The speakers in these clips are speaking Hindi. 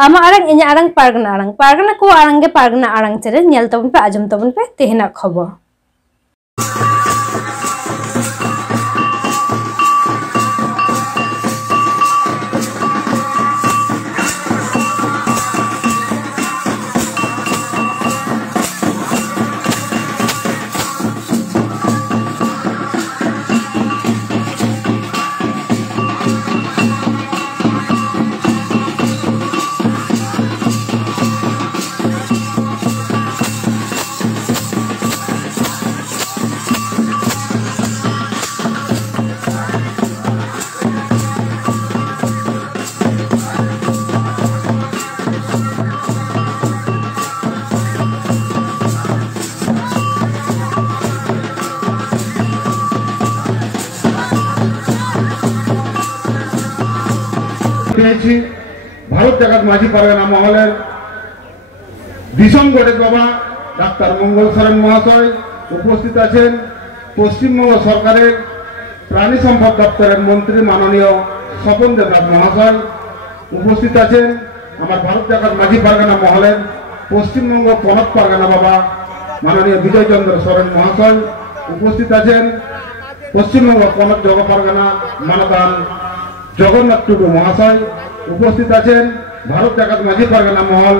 आमा आरंग इन्या आरंग पारगना को आरंगे पारगना आरंग चेरे ᱧᱮᱞ ᱛᱟᱵᱚᱱ ᱯᱮ ᱟᱸᱡᱚᱢ ᱛᱟᱵᱚᱱ ᱯᱮ ᱛᱮᱦᱮᱧᱟᱜ ᱠᱷᱚᱵᱚᱨ। भारत जगत माझी परगना महलेर दिसम गड़े बाबा डाक्तार मंगल सोरेन महाशय उपस्थित आছেন পশ্চিমবঙ্গ সরকারের প্রাণী সম্পদ দপ্তরের মন্ত্রী মাননীয় স্বপন দেবনাথ মহাশয় উপস্থিত আছেন আমার ভারত জগত माझी परगना महलेर পশ্চিমবঙ্গ পনক परगना बाबा माननीय विजय चंद्र सोरेन महाशय उपस्थित आছেন পশ্চিমবঙ্গ পনক জগ परगना मानदान जगन्नाथ टुडू महाशय उपस्थित आছেন भारत जगत माझी परगना महल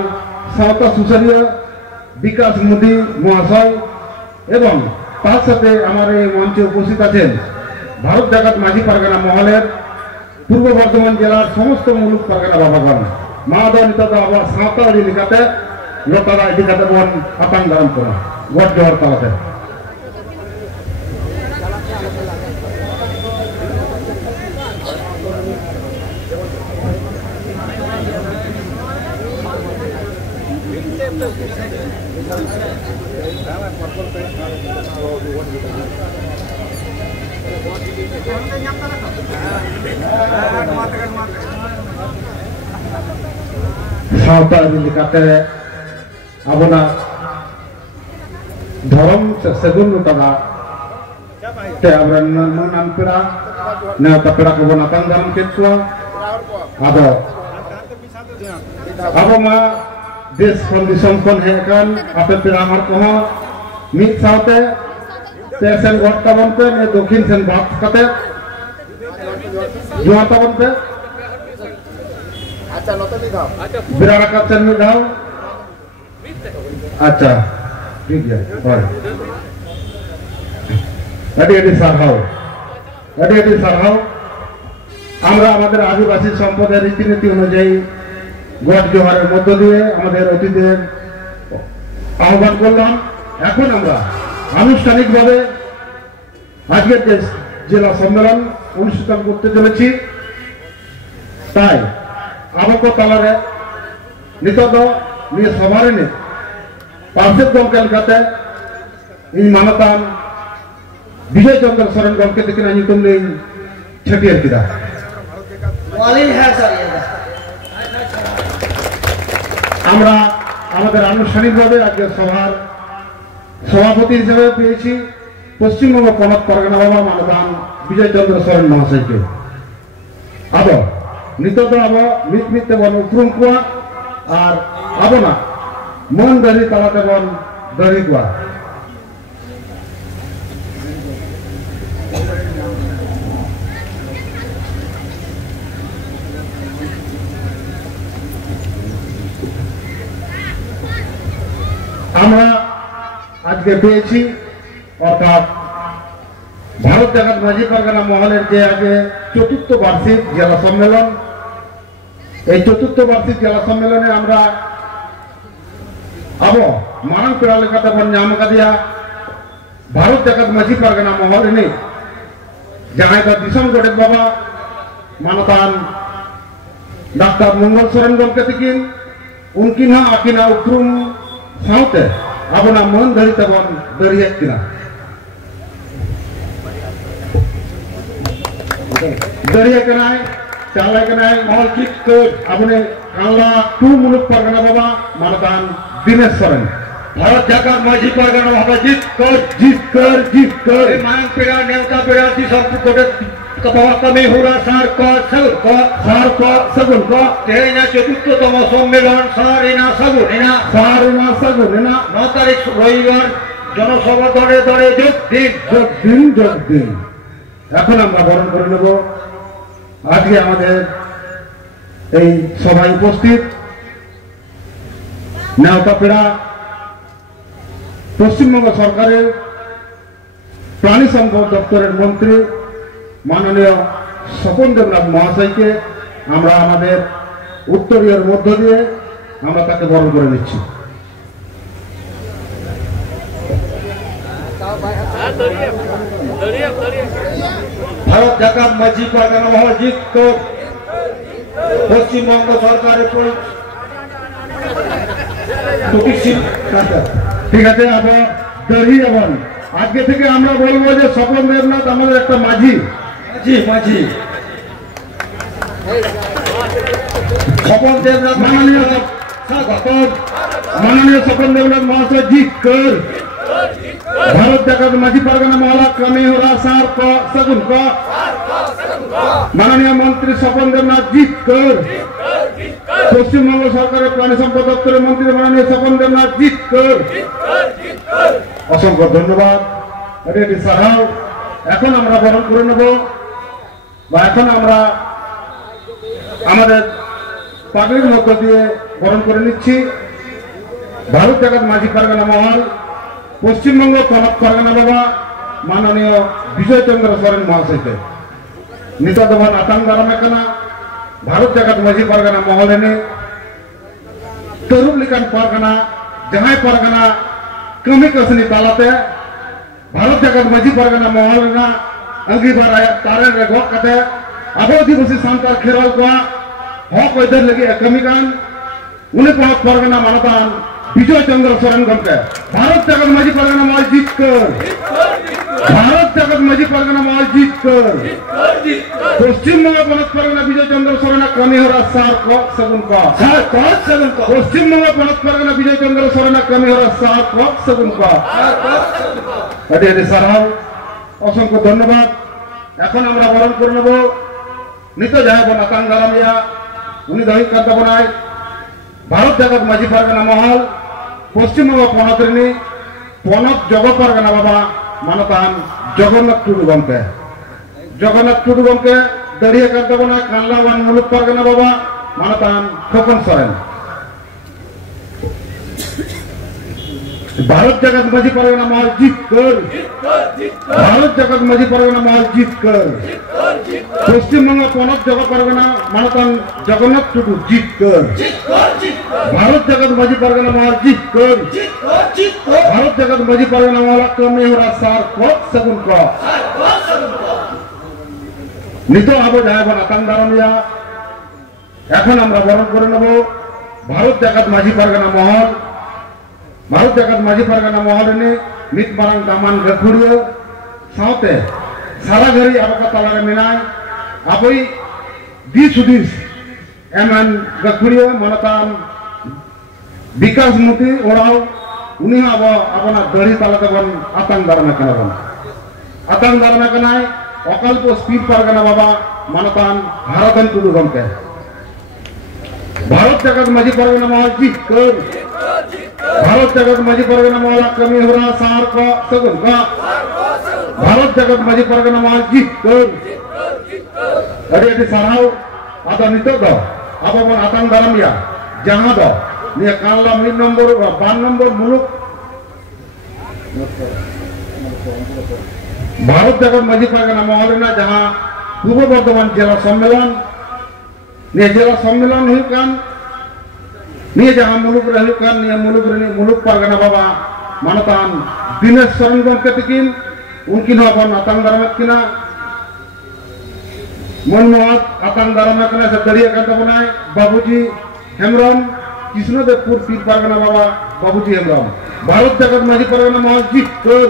सावता सुशालिया विकास मोदी महाशय एवं तार साथे आमार এই মঞ্চে उपस्थित आছেন भारत जगत माझी परगना महलेर पूर्व बर्धमान जिलार समस्त मुलुक परगना बाबागण मा दो नितदा आबार सावताली लेखाते लोकारा इदिकाते बन आतां दाराम करा गड जोहर तालाते सावताली लेखाते आबोना धर्म सेगुन लुटादा ते आबरन नाम पेड़ा नेता पेड़ा को बना तां दाराम केतुआ आदो आबो मा देश condition kon hekan ape piramar ko mit saute sen got tabon pe ne dokhin sen bat kate juar tabon pe acha noto ni daw birara ka chen ni daw acha ठीक है और अडी सारहाव আমরা আমাদের আদিবাসী সম্প্রদায়ের রীতিনীতি অনুযায়ী গড জোহারের মধ্য দিয়ে আমাদের অতিথিদের আহ্বান করলাম। এখন আমরা আনুষ্ঠানিকভাবে আজকের যে জেলা সম্মেলন অনুষ্ঠিত করতে চলেছি তাই আবক তালারে নিতদ নিয়ে সভারে নে পার্শ্বের গমকে লেখাতে এই মানতান বিজয় চন্দ্র সোরেন গমকে দেখে না নিতুম নেই ছটিয়ার কিরা আমরা আমাদের আনুষ্ঠানিকভাবে আজকে সভার সভাপতি হিসেবে পেয়েছি পশ্চিমবঙ্গ পনক পরগনা বাবা মানদান বিজয় চন্দ্র সোরেন মহাশয়কে। আবো নিতদ আবো মিত মিতে বন উপরুম কুয়া আর আবো না মন দাঁড়ি তালাতে বন দাঁড়ি কুয়া। আমরা আজকে পেয়েছি অর্থাৎ ভারত জগত माझी परगना মহলের যে আগে চতুর্থ বার্ষিক জেলা সম্মেলন, এই চতুর্থ বার্ষিক জেলা সম্মেলনে আমরা আবো মানং পেড়া লেখাতে বন নাম কাদিয়া ভারত জগত माझी परगना মহল এনে জাহাই দা দিশম গড়ে বাবা মানতান ডাক্তার মঙ্গল সোরেন গমকে তিকিন উনকিন আকিনা উপরুম साउते आबोना मन धरी तबन दरिया किना दरिया कनाय चाला कनाय महल किक आबने कांला टू मुलुक परगना बाबा मानदान दिनेश सोरेन ভারত জাকাত মাঝি পারগানা মহল জিত কর জিত কর জিত কর মাং পেড়া নেওতা পেড়া দিশম কোটে কপাওয়া কমি হুরা সার ক সগুন ক তেনা চতুর্থতম সম্মেলন সারেনা সগুন এনা 9 তারিখ রবিবার জনসভা দরে দরে যোগ দিন। এখন আমরা বরণ করে নেব আজকে আমাদের এই সভায় উপস্থিত নেওতাপেড়া পশ্চিমবঙ্গ সরকারের প্রাণী সম্পদ দপ্তরের মন্ত্রী মাননীয় স্বপন দেবনাথ মহাশয়কে আমরা আমাদের উত্তরীয়ের মধ্য দিয়ে আমরা তাকে বরণ করে নিচ্ছি। ভারত জাকাত মাঝি পারগানা মহল জিত কর পশ্চিমবঙ্গ সরকারের ঠিক আছে, আবার দড়ি এবং আজকে থেকে আমরা বলবো যে স্বপন দেবনাথ আমাদের একটা মাঝি মাঝি স্বপন দেবনাথ মাননীয় স্বপন দেবনাথ মহাশয় জিত কর भारत जगत माझी परगना मौला कमी हो रहा सार को सगुन को माननीय मंत्री स्वपन देवनाथ जीत कर पश्चिम बंग सरकार प्राणी सम्पद दफ्तर मंत्री माननीय स्वपन देवनाथ जीत कर असंख्य धन्यवाद এটি সাহাও। এখন আমরা বরণ করে নেব বা এখন আমরা আমাদের পাগড়ির মধ্য দিয়ে বরণ করে নিচ্ছি ভারত জগৎ মাঝি পারগানা মহল পশ্চিমবঙ্গ কনক পারগানা বাবা মাননীয় বিজয় চন্দ্র সরেন মহাশয়কে নিতদবান আতাঙ্গারামেকানা ভারত জগৎ মাঝি পারগানা মহলেনে তরুণ লিকান পারগানা জাহাই পারগানা कमी कसनी तालाते भारत जगत माजी पारगाना महलना अंगीबार तारेन रे गक कते अबो दिवसी सांतार खेरल को हक ओइदर लगी कमी कान उनी पहत पारगाना मानतान विजय चंद्र सोरेन गमके भारत जगत माजी पारगाना महल जीत कर भारत जगत माजी पारगाना महल जीत कर पश्चिम बंग पनत पारगाना विजय चंद्र सोरेन कमी हो रहा सार को सगुन को पश्चिम बंग पनत पारगाना विजय चंद्र सोरेन कमी हो रहा सार को सगुन को अरे अरे साराव असंख्य धन्यवाद। এখন আমরা বরণ করে নেব নিত যাহাব নাতাঙ্গারামিয়া উনি দৈহিক কার্যবনায় ভারত জগৎ মাঝি পারগানা মহল পশ্চিমবঙ্গ পনতরিনী পনত জগৎ পারগানা বাবা মানতান জগন্নাথ টুডু গমকে দাঁড়িয়ে কার্যবনায় কানলাওয়ান মুলুক পারগানা বাবা মানতান খোকন সরেন भारत जगत माजी पारगाना महल जीत कर भारत जगत माजी पारगाना महल जीत कर पश्चिम बंग पनत जगत पारगाना मानतान जगन्नाथ टुडू जीत कर भारत जगत माजी पारगाना महल जीत कर भारत जगत माजी पारगाना महल कमी हो रहा सार को सगुन को नितो आबो जायबन आतांगारामिया এখন আমরা বরণ করে নেব भारत जगत माजी पारगाना महल भारत जगत माजी पारगाना महलने मित मारंग दामान गखुड़िया साउते सारा घरी आबका तालारे मिनाय आबई दिस उदिस एमएन गखुड़िया मनतान विकास मुति ओराव उनी आबो अपना दड़ी तालाते बन आतंग दारमे कनाय अकल्प स्पीड पारगाना बाबा मनतान भारतन टुडू गमके भारत जगत माजी पारगाना महल जीत कर भारत जगत माजी पारगाना महल कमी हो रहा सार को सगुन का भारत जगत माजी पारगाना महल जीत कर अरे अरे साराव आदा नितो दो अब अपन आतंग दारामिया जहां दो निया कानला मिड नंबर 5 नंबर मुलुक भारत जगत माजी पारगाना महल ना जहां पूर्व बर्धमान जिला सम्मेलन निया जिला सम्मेलन हुई कान निये जहां मुलुक रही कान निये मुलुक पारगाना बाबा मानतान दिनेश सरन गमके तकिन उनकिन अपन आतंग दारामत किना मनमोहत आतंग दारामत किना से दड़िया करता बनाए बाबूजी हेमरम कृष्णदेवपुर पीर पारगाना बाबा बाबूजी हेमरम भारत जगत माजी पारगाना महल जीत कर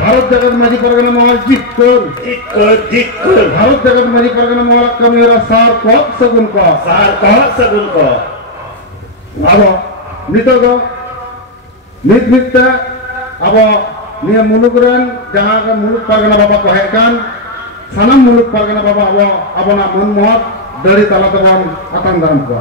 भारत जगत माजी पारगाना महल जीत कर भारत जगत माजी पारगाना महल कमी हो रहा सार को सगुन को अब नितो Nit-nitnya abo niya mulukren jahang ke muluk pargana baba ko hekan sanam muluk pargana baba abo na mun mohot dari tala teban akan dalam ko.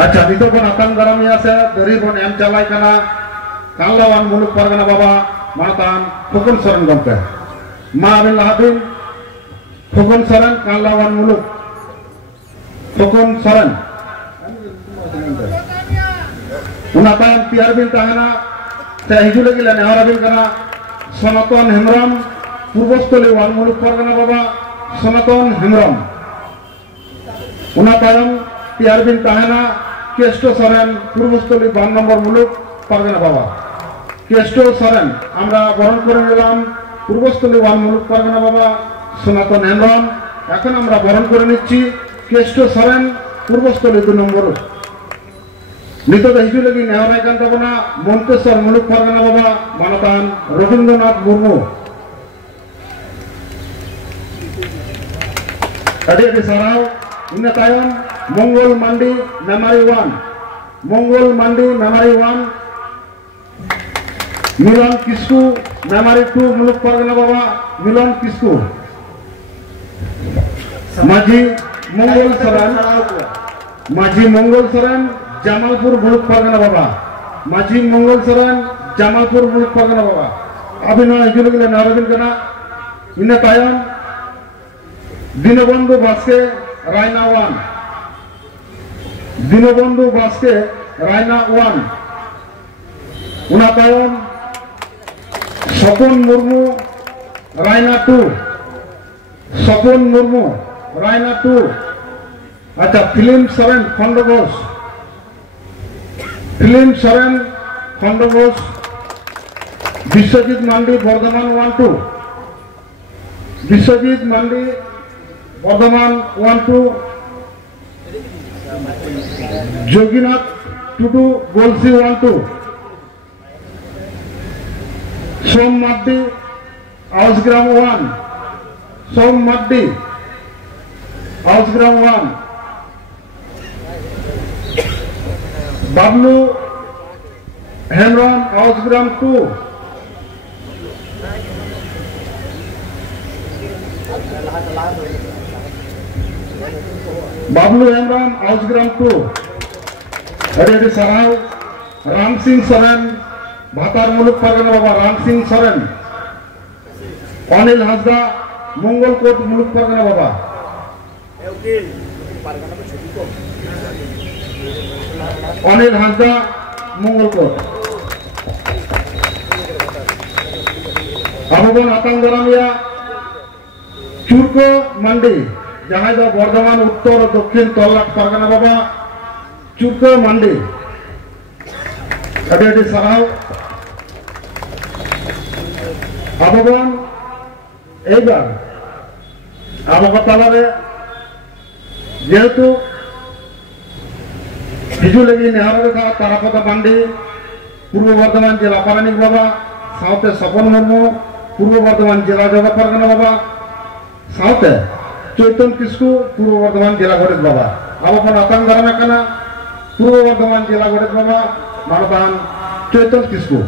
अच्छा itu pun akan garam ya se dari pun em calai kana Kanlawan muluk pargana baba manatan Phukun Soren gomke ma bin lahabin Phukun Soren Kanlawan muluk Phukun Soren unatan tiar bin tahana se hiju lagi le nehara bin kana Sonaton Hemram Purvostoli wan muluk pargana baba Sonaton Hemram unatan tiar bin tahana Keshto সরেন পূর্বস্থলী 52 নম্বর মুলুক পারগানা বাবা কেষ্ট সরেন আমরা বরণ করে নিলাম পূর্বস্থলী 1 মুলুক পারগানা বাবা সনাতন হেমরম এখন আমরা বরণ করে নিচ্ছি কেষ্ট সরেন পূর্বস্থলী 2 নম্বর নিতদ হিজু লাগি নেহরাই কান্তাবনা মন্তেশ্বর মুলুক পারগানা বাবা মানতান রবীন্দ্রনাথ মুর্মু আদি সারাও ইনা তায়ম Mongol Mandi Memory 1 Mongol Mandi Memory 1 Milan Kisku Memory 2 Muluk Pargana Baba Milan Kisku Maji Mongol Soren Jamalpur Muluk Pargana Baba Maji Mongol Soren Jamalpur Muluk Pargana Baba Abhinoy Hijulugile Narabin Kana Ina Tayam Dinabandhu Baske Raina 1 Dinabandhu বাসকে Raina 1 উনাতায়ম Swapan Murmu Raina 2 Swapan Murmu Raina 2 আচ্ছা ফিল্ম সরেন খন্ডঘোষ বিশ্বজিৎ মান্ডি বর্ধমান 1 2 বিশ্বজিৎ মান্ডি বর্ধমান 1 2 যোগীনাথ টুটু গোলসি 1 2 সোম মাড্ডি আউসগ্রাম 1 সোম মাড্ডি আউসগ্রাম 1 বাবলু হেমরম আউসগ্রাম 2 बाबलू हेमराम आउसग्राम 2 अरे सराव राम सिंह सोरेन भातार मुलुक पारगाना बाबा राम सिंह सोरेन अनिल हाजदा मंगल कोट मुलुक पारगाना बाबा अनिल हाजदा मंगल कोट अबगन आतंग दरामिया चुरको मंडी जहां दो बर्धमान उत्तर और दक्षिण तल्लाट पारगाना बाबा चुरको मंडी अभी सराव आबगन एबार आबगतालारे जेहेतु हिजु लगी नेहारा था तारापदा मांडी पूर्व बर्धमान जिला पारानिक बाबा साउथे सपन मुर्मू पूर्व बर्धमान जिला जगत पारगाना बाबा साउथे चैतन किस्कू पूर्व बर्धमान जिला गणेश बाबा आबगन आतंग दारामे काना पूर्व बर्धमान जिला गणेश बाबा मानतान चैतन किस्कू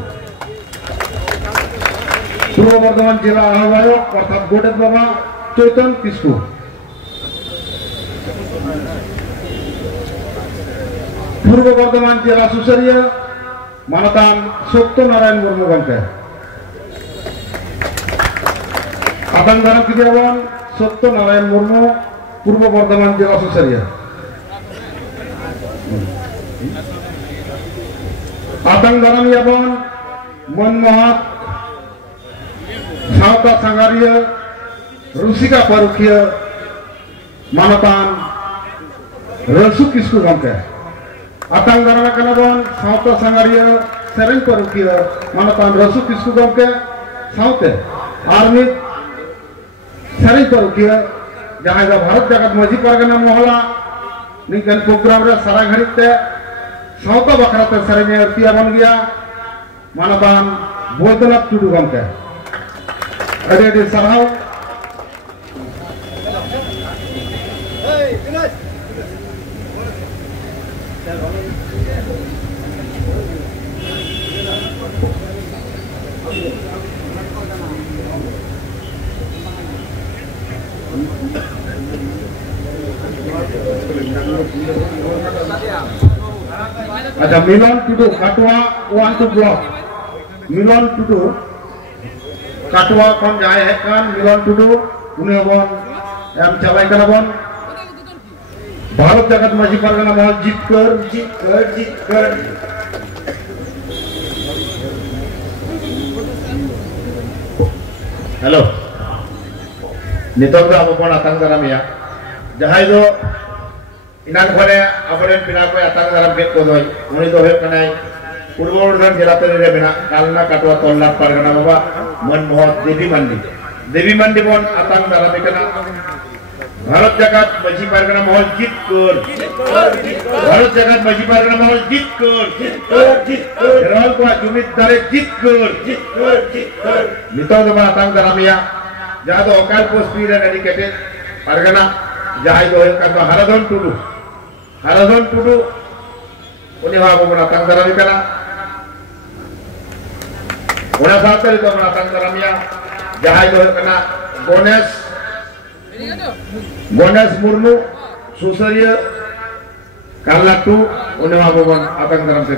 पूर्व बर्धमान जिला आह्वायक अर्थात गणेश बाबा चैतन किस्कू पूर्व बर्धमान जिला सुसरिया मानतान सत्यनारायण मुर्मू गंके आतंग दाराम किदियावन सत्यनारायण मुर्मू पूर्व बर्धमान जिला सुसरिया आतंग दाराम याबन मनमोहक सावता सांगारिया रुसिका परुखिया मानतान रसु किस्कू गंके आतंग दाराम कनाबन सावता सांगारिया सेरेन परुखिया मानतान रसु किस्कू गंके सावते आर्मी सरी तरुकिया जहां भारत जगत माझी परगना महला निकन प्रोग्राम रे सारा घड़ीते सावता बखराते सरी में अर्तिया बन गया मानबान बोधनाथ टुडू गमके अरे अरे सराव अच्छा मिलन टुडू काटवा 1 2 ब्लॉक मिलन टुडू काटवा कौन जाए है कान मिलन टुडू उन्हें बन एम चलाई करना बन भारत जगत माझी परगना महल जीत कर हेलो नितोग अब बन आतंक दाराम या जहां दो इनान घरे अबरेन पिना को आतंक दाराम के को दोय उनी दो हे कनाय पूर्व बर्धमान जिला तले बिना कालना काटवा तोल्ला परगना बाबा मनमोहन देवी मंडी बन आतंक दाराम कना भारत जगत माझी परगना महल जीत कर भारत जगत माझी परगना महल जीत कर रोल को जुमित दारे जीत कर नितो दो आतंक दाराम या जहां तो अकाल पोस्ट पीर डेडिकेटेड परगना जहां दो का हरदन टुडू उन्हें बाबू बना तंगराम कना उन्हें साथरी तो बना तंगराम या जहां दो कना गणेश मुर्मू सुसरिया कालाटू उन्हें बाबू बन तंगराम से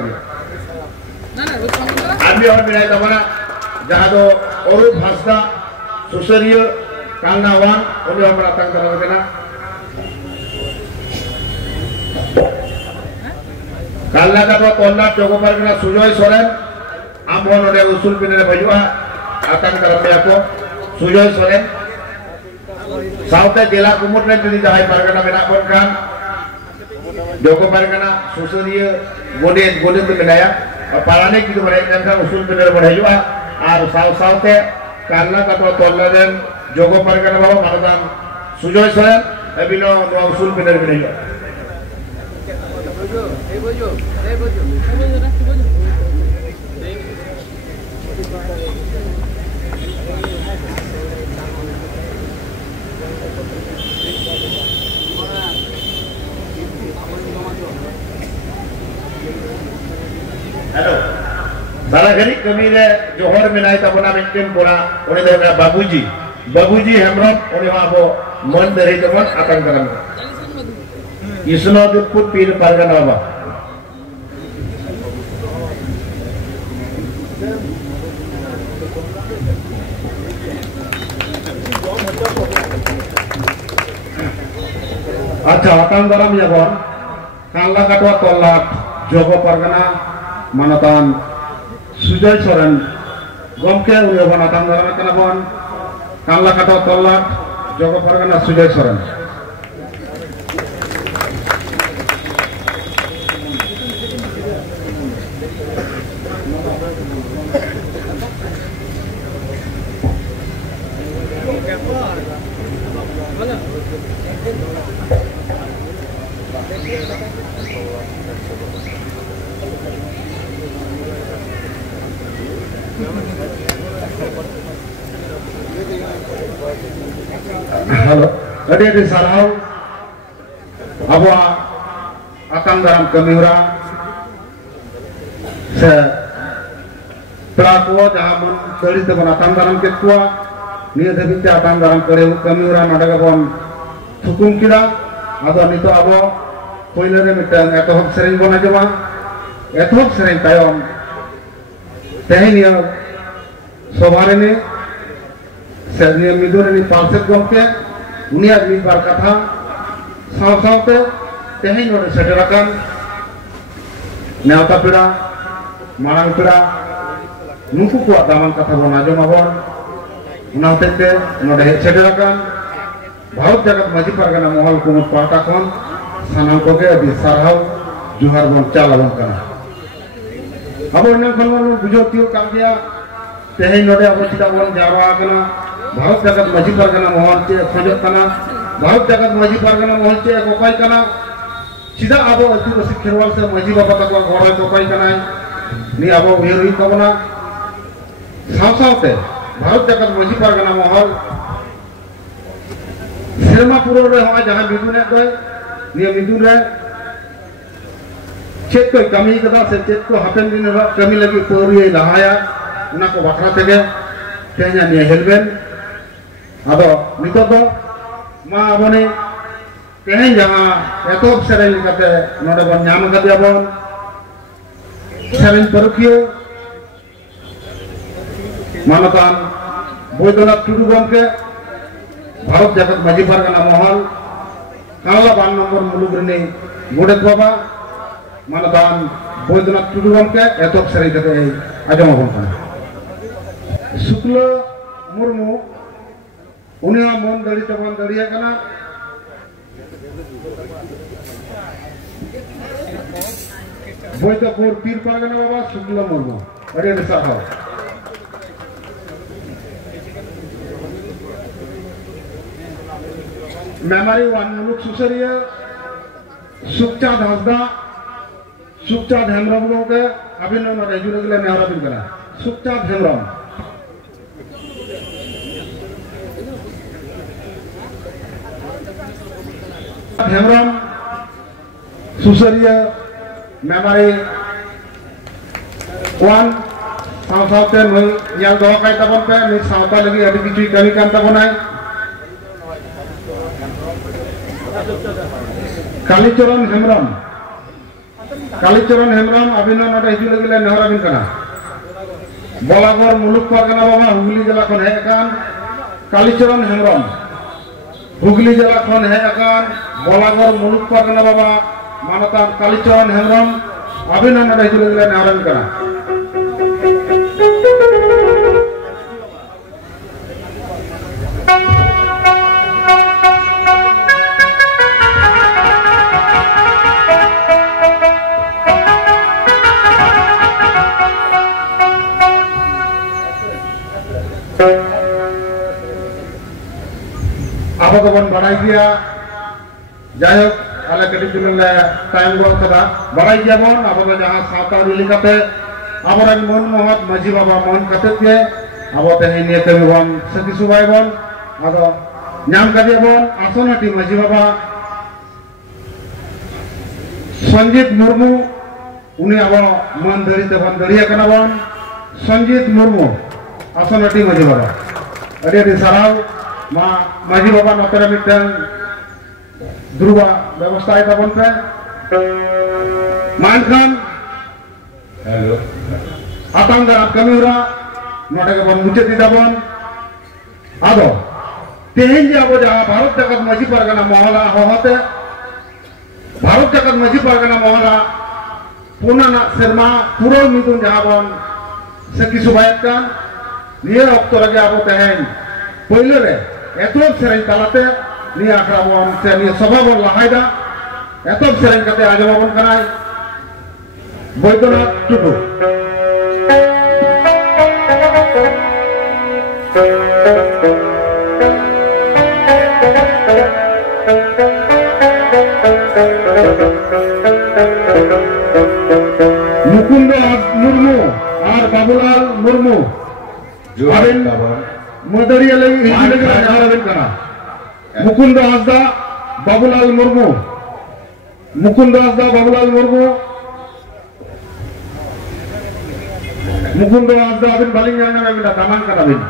आदमी और मिलाई तो बना जहां दो औरू भाषा सुसरिया कालनावान उन्हें बना तंगराम कना कालना का तो तोलना चौको पर कना सुजय सोरेन आम होने ने उसूल पिने ने भजुआ आतंक करते आपको सुजय सोरेन साउथ जिला कुमुर ने दिल्ली जहां परगना बिना बन कान चौको पर कना सुसरिया गोडे तो बनाया और पाराने की तो बड़े ने उसूल पिने ने भजुआ और साउथ कालना का तो तोलना ने चौको पर कना बाबा मानदान सुजय सोरेन अबिनो नो उसूल पिने ने बनाया हेलो सारा घड़ी कमी रे जोहर मिनाई तबना मिनटेन पोड़ा उन्हें दो बाबूजी हेमरम उन्हें वहां वो मन दे रही तो मन आतंक करम इसनोदपुर पीर परगना बाबा अच्छा आतंक दाराम या बन काला काटवा तोल्ला जोगो परगना मानतान सुजय सोरेन गमके उन्हें बन आतंक दाराम कना बन काला काटवा तोल्ला जोगो परगना सुजय सोरेन हेलो अड़ी साराव अब आतंक दाराम कमीरा से पेड़ा को जहां मन तड़ी ते बन आतंक दाराम के कुआ निय धबिते आतंक दाराम करे कमीरा नडगा बन थुकुम किदा आदो नितो आबो पहिले रे मिटन एतहब सेरेन बना जमा एतहब सेरेन तायम तेहनिया सभारे ने सेनिया मिदोरे नि पार्षद गमके उनिया मिद बार कथा सावते तेहन नोडे सेटराकान नेवता पेड़ा मारांग पेड़ा नुकु को दामान कथा बन आजम आबन उना होते नोडे सेटराकान भारत जगत माझी परगना महल कुमुद पाटा खन सानाम कोगे अभी सारहाव जुहार बन चालाबन कना अब इना खन बुझो तियो काम दिया तेहन नोडे अब चिता बन जावा कना भारत जगत माझी परगना महल चे खोजत कना भारत जगत माझी परगना महल चे कोकाई कना चिदा आबो आदिवासी खेरवाल से माझी बाबा तक गड़े कोकाई कना नि आबो उयरई तबना सावसावते भारत जगत माझी परगना महल सेरमा पुरो रे होय जहां मिदुने दोय नि मिदुन रे चेक को कमी कदा से चेक को हापेन दिन रा कमी लगी पोरी लहाया उना को बखरा तेगे तेnya नि हेलबेन आदो नितो दो मा आबोने तेहें जहां एतोब सेरेन कते नोडे बन नाम कदिया बन सेरेन परखियो मानतान बैद्यनाथ टुडू गमके भारत जगत माझी परगना महल काला 5 नम्बर मुलुग रनि गोडेत बाबा मानतान बैद्यनाथ टुडू गमके एतोब सेरेन कते आजम बन शुक्ल मुर्मू उन्हें मन दड़ी तबन दड़िया कना बैद्यपुर पीर परगना बाबा शुक्ल मुर्मू अरे साहब मेमोरी वन मुलुक सुसरिया सुखचाँद हांसदा सुखचाँद हेम्ब्रम के अभिनंदन रेजुले गले नेहरा बिन कना सुखचाँद हेम्ब्रम हेम्ब्रम सुसरिया मेमोरी वन सावसावते नई याल दवा काय तबन पे नि सावता लगी अभी किछु कमी कान तबनाय कालीचरण हेम्ब्रम अभिनंदन नोडे हिजु लगिले नेहरा बिन कना बलागढ़ मुलुक परगना बाबा हुगली जिला खन हेज कान कालीचरण हेम्ब्रम हुगली जिला खन हेज कान बलागढ़ मुलुक परगना बाबा मानतान कालीचरण हेम्ब्रम अभिनंदन नोडे हिजु लगिले नेहरा बिन कना अब तो बन बढ़ाई दिया जायक आले कटी तुलले टाइम गो कदा बढ़ाई दिया बन अब तो जहां साता रिली कते अबरन मन महत माझी बाबा मन कते के अब ते ने कमी बन सती सुबाई बन आदो नाम कदिया बन आसनटी माझी बाबा संजीत मुर्मू उनी अब मन धरी ते बन धरिया कना बन संजीत मुर्मू आसनटी माझी बाबा अरे अरे सराव मा माझी बाबा नतरे मिटन ध्रुवा व्यवस्था है तबन पे मान खान हेलो आतंगर कमीरा नोटे के बन मुचे दी तबन आदो तेहें जे अब जहां भारत जगत माझी परगना महला होते भारत जगत माझी परगना महला पुनाना शर्मा पूरा मिदुन जहां बन सकी सुबायत कान निये अक्तो लगे अब तेहें पहले रे एतोब सेरेन तालाते नि आखरा बन से नि सभा बन लहायदा एतोब सेरेन कते आजम बन कनाय बैद्यनाथ टुडू मुकुंद मुर्मू और बाबूलाल मुर्मू मदरिया लगी हिजु लगी नेहरा बिन कना मुकुंद हांसदा बाबूलाल मुर्मू मुकुंद हांसदा बाबूलाल मुर्मू मुकुंद हांसदा अबिन बालिंग जाना में बिना दामान कना बिन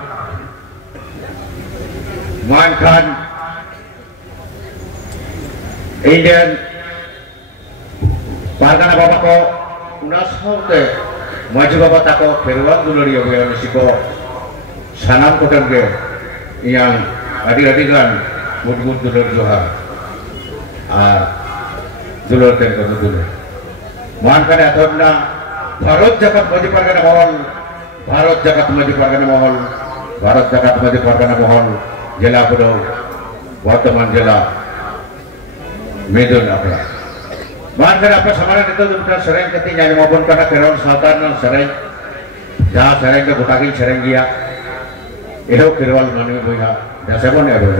मान खान इंडियन परगना बाबा को उनास होते माझी बाबा ताको फेरवाल दुलड़ी हो गया निसिको सानाम कोटन के yang adik-adikan mud-mud dulur joha dulur ten kono dulur मान kane athorna bharat jagat maji pargana mohol bharat jagat maji pargana mohol bharat jagat maji pargana mohol jela Budau Bardhaman jela Medun Apla मान kane apa samaran itu kita sering keti nyanyi maupun karena keron selatan sering jahat sering ke butaki sering dia एहो केरवाल मानवी बया जैसे बने अबे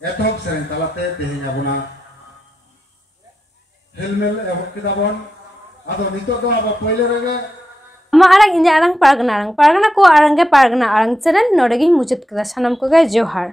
एतहब सेरें तालाते तेहें आबोना हेलमेल एहब किदाबन आदो नितो दो आबा पहिले रगे आमा आरंग इन्या आरंग पारगना को आरंगे पारगना आरंग चेरेन नोडेगी मुचुत कदा सानाम कोगे जोहार।